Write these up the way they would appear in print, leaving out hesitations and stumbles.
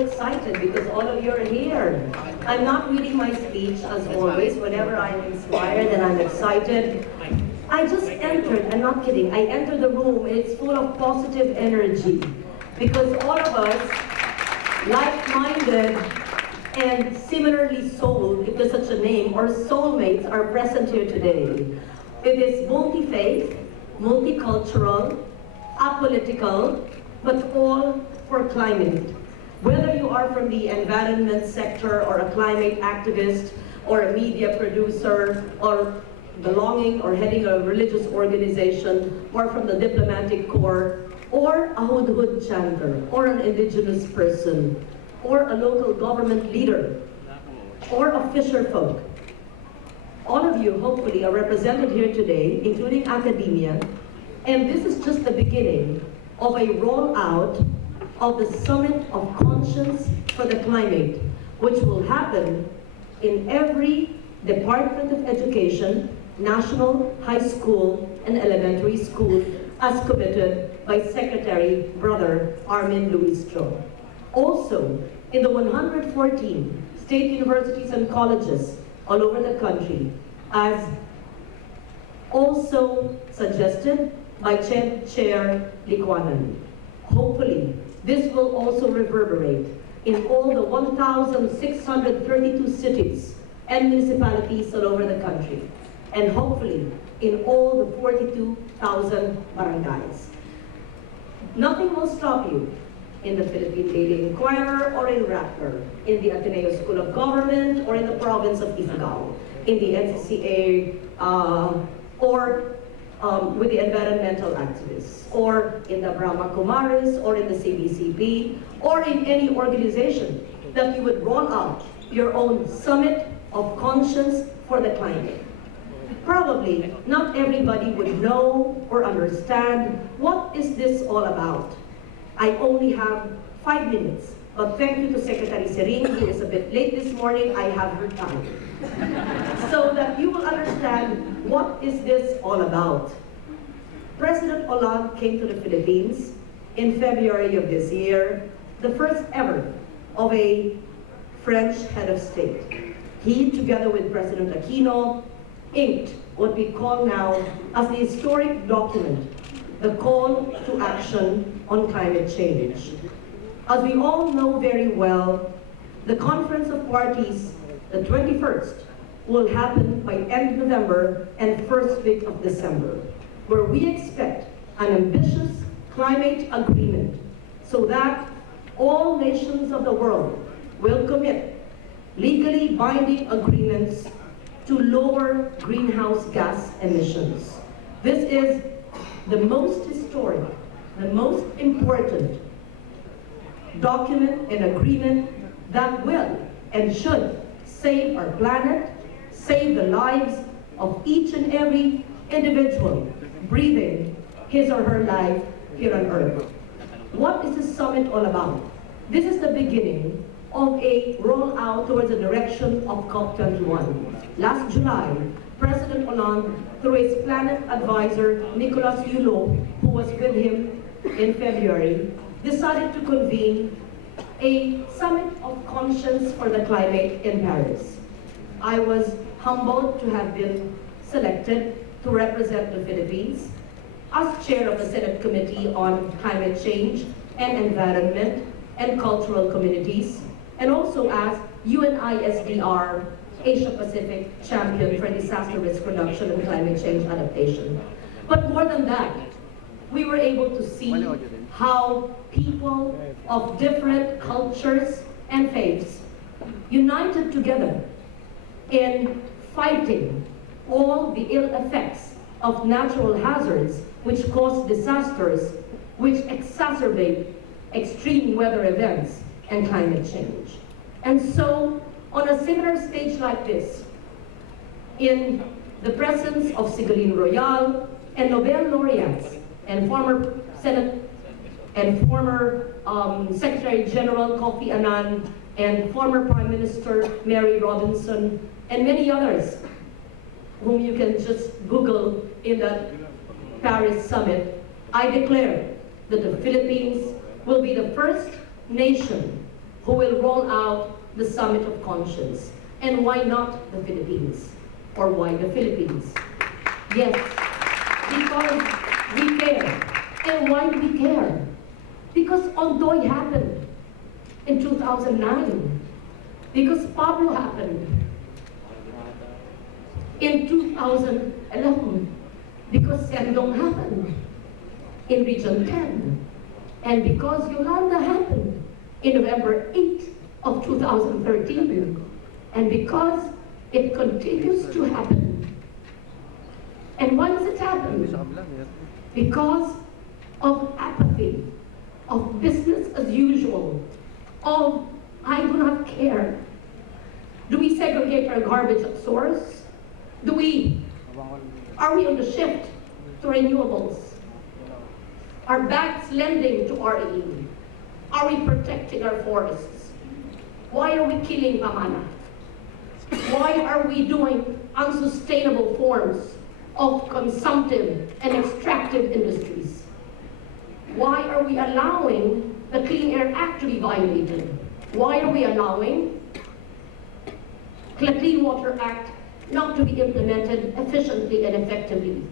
excited because all of you are here. I'm not reading my speech as always. Whenever I'm inspired and I'm excited, I just entered, I'm not kidding, I entered the room and it's full of positive energy because all of us, like-minded and similarly souled, if there's such a name, or soulmates are present here today. It is multi-faith, multicultural, apolitical, but all for climate. Whether you are from the environment sector or a climate activist or a media producer or belonging or heading a religious organization or from the diplomatic corps or a hudhud chanter or an indigenous person or a local government leader or a fisher folk. All of you hopefully are represented here today, including academia, and this is just the beginning of a rollout of the Summit of Conscience for the Climate, which will happen in every Department of Education, national, high school, and elementary school, as committed by Secretary Brother Armin Luistro. Also, in the 114 state universities and colleges all over the country, as also suggested by Chair Liquanan. Hopefully, this will also reverberate in all the 1,632 cities and municipalities all over the country, and hopefully in all the 42,000 barangays. Nothing will stop you in the Philippine Daily Inquirer or in Rappler, in the Ateneo School of Government or in the province of Ifugao, in the NCCA or with the environmental activists, or in the Brahma Kumaris, or in the CBCP, or in any organization that you would roll out your own Summit of Conscience for the Climate. Probably not everybody would know or understand what is this all about. I only have 5 minutes, but thank you to Secretary Sering, who is a bit late this morning. I have her time. So that you will understand what is this all about. President Hollande came to the Philippines in February of this year, the first ever of a French head of state. He, together with President Aquino, inked what we call now as the historic document, the Call to Action on Climate Change. As we all know very well, the Conference of Parties, the 21st, will happen by end November and first week of December, where we expect an ambitious climate agreement so that all nations of the world will commit legally binding agreements to lower greenhouse gas emissions. This is the most historic, the most important document and agreement that will and should save our planet, save the lives of each and every individual breathing his or her life here on Earth. What is this summit all about? This is the beginning of a rollout towards the direction of COP21. Last July, President Hollande, through his planet advisor, Nicolas Hulot, who was with him in February, decided to convene a Summit of Conscience for the Climate in Paris. I was humbled to have been selected to represent the Philippines as chair of the Senate Committee on Climate Change and Environment and Cultural Communities, and also as UNISDR Asia Pacific Champion for Disaster Risk Reduction and Climate Change Adaptation. But more than that, we were able to see how people of different cultures and faiths united together in fighting all the ill effects of natural hazards which cause disasters, which exacerbate extreme weather events and climate change. And so, on a similar stage like this, in the presence of Sigolene Royal and Nobel laureates and former Senate and former Secretary General Kofi Annan and former Prime Minister Mary Robinson and many others whom you can just Google in the Paris summit, I declare that the Philippines will be the first nation who will roll out the Summit of Conscience. And why not the Philippines? Or why the Philippines? Yes, because we care. And why do we care? Because Ondoy happened in 2009. Because Pablo happened in 2011. Because Sendong happened in Region 10. And because Yolanda happened in November 8 of 2013. And because it continues to happen. And why does it happen? Because of apathy, of business as usual, of I do not care. Do we segregate our garbage at source? Are we on the shift to renewables? Are banks lending to RE? Are we protecting our forests? Why are we killing Pamana? Why are we doing unsustainable forms of consumptive and extractive industries? Why are we allowing the Clean Air Act to be violated? Why are we allowing the Clean Water Act not to be implemented efficiently and effectively?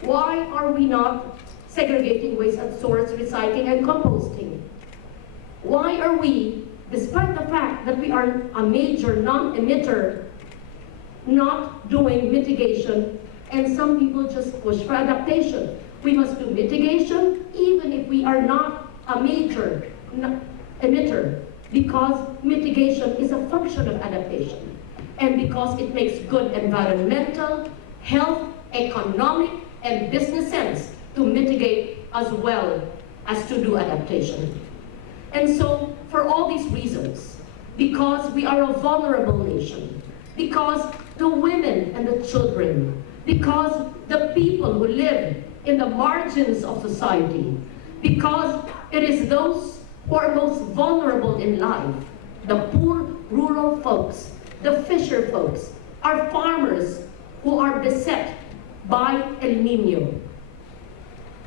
Why are we not segregating waste at source, recycling, and composting? Why are we, despite the fact that we are a major non-emitter, not doing mitigation, and some people just push for adaptation? We must do mitigation even if we are not a major emitter, because mitigation is a function of adaptation, and because it makes good environmental, health, economic, and business sense to mitigate as well as to do adaptation. And so, for all these reasons, because we are a vulnerable nation, because the women and the children, because the people who live in the margins of society, because it is those who are most vulnerable in life, the poor rural folks, the fisher folks, our farmers who are beset by El Nino.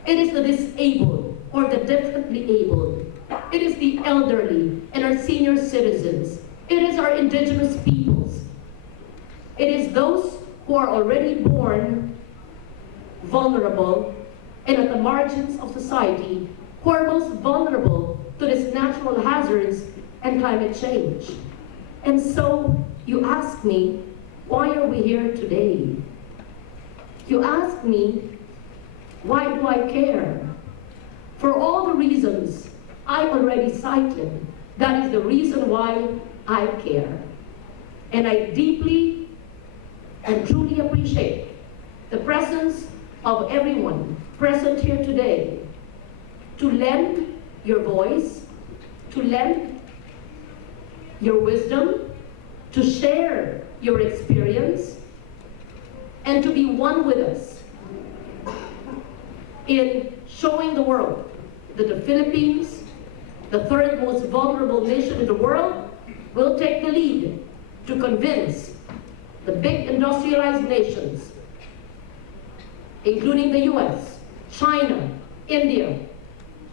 It is the disabled or the differently abled. It is the elderly and our senior citizens. It is our indigenous peoples. It is those who are already born vulnerable and at the margins of society, who are most vulnerable to these natural hazards and climate change. And so you ask me, why are we here today? You ask me, why do I care? For all the reasons I already cited, that is the reason why I care. And I deeply and truly appreciate the presence of everyone present here today to lend your voice, to lend your wisdom, to share your experience, and to be one with us in showing the world that the Philippines, the third most vulnerable nation in the world, will take the lead to convince the big industrialized nations, including the US, China, India,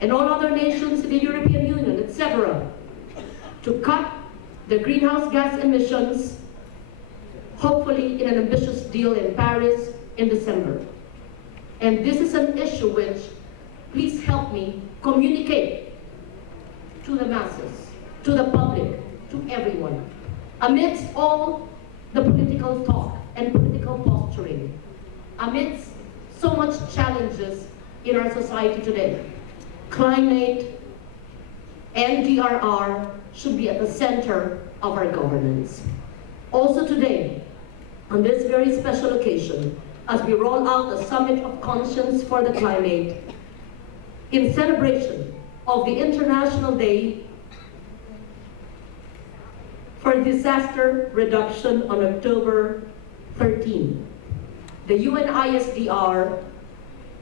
and all other nations in the European Union, etc., to cut the greenhouse gas emissions, hopefully in an ambitious deal in Paris in December. And this is an issue which, please help me communicate to the masses, to the public, to everyone. Amidst all the political talk and political posturing, amidst so much challenges in our society today, climate and DRR should be at the center of our governance. Also today, on this very special occasion, as we roll out the Summit of Conscience for the Climate, in celebration of the International Day for Disaster Reduction on October 13. The UNISDR,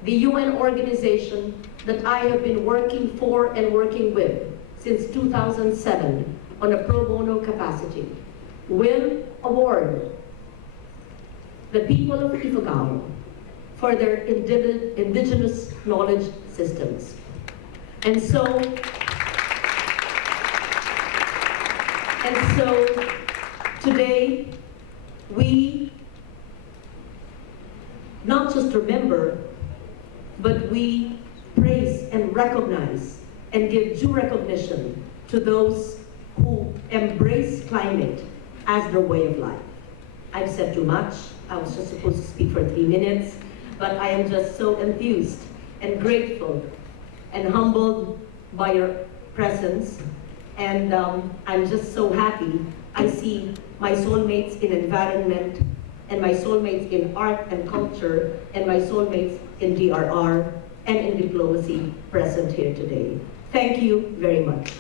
the UN organization that I have been working for and working with since 2007 on a pro bono capacity, will award the people of Ifugao for their indigenous knowledge systems. And so, And so today, we not just remember, but we praise and recognize and give due recognition to those who embrace climate as their way of life. I've said too much. I was just supposed to speak for 3 minutes, but I am just so enthused and grateful and humbled by your presence. And I'm just so happy. I see my soulmates in environment, and my soulmates in art and culture, and my soulmates in DRR and in diplomacy present here today. Thank you very much.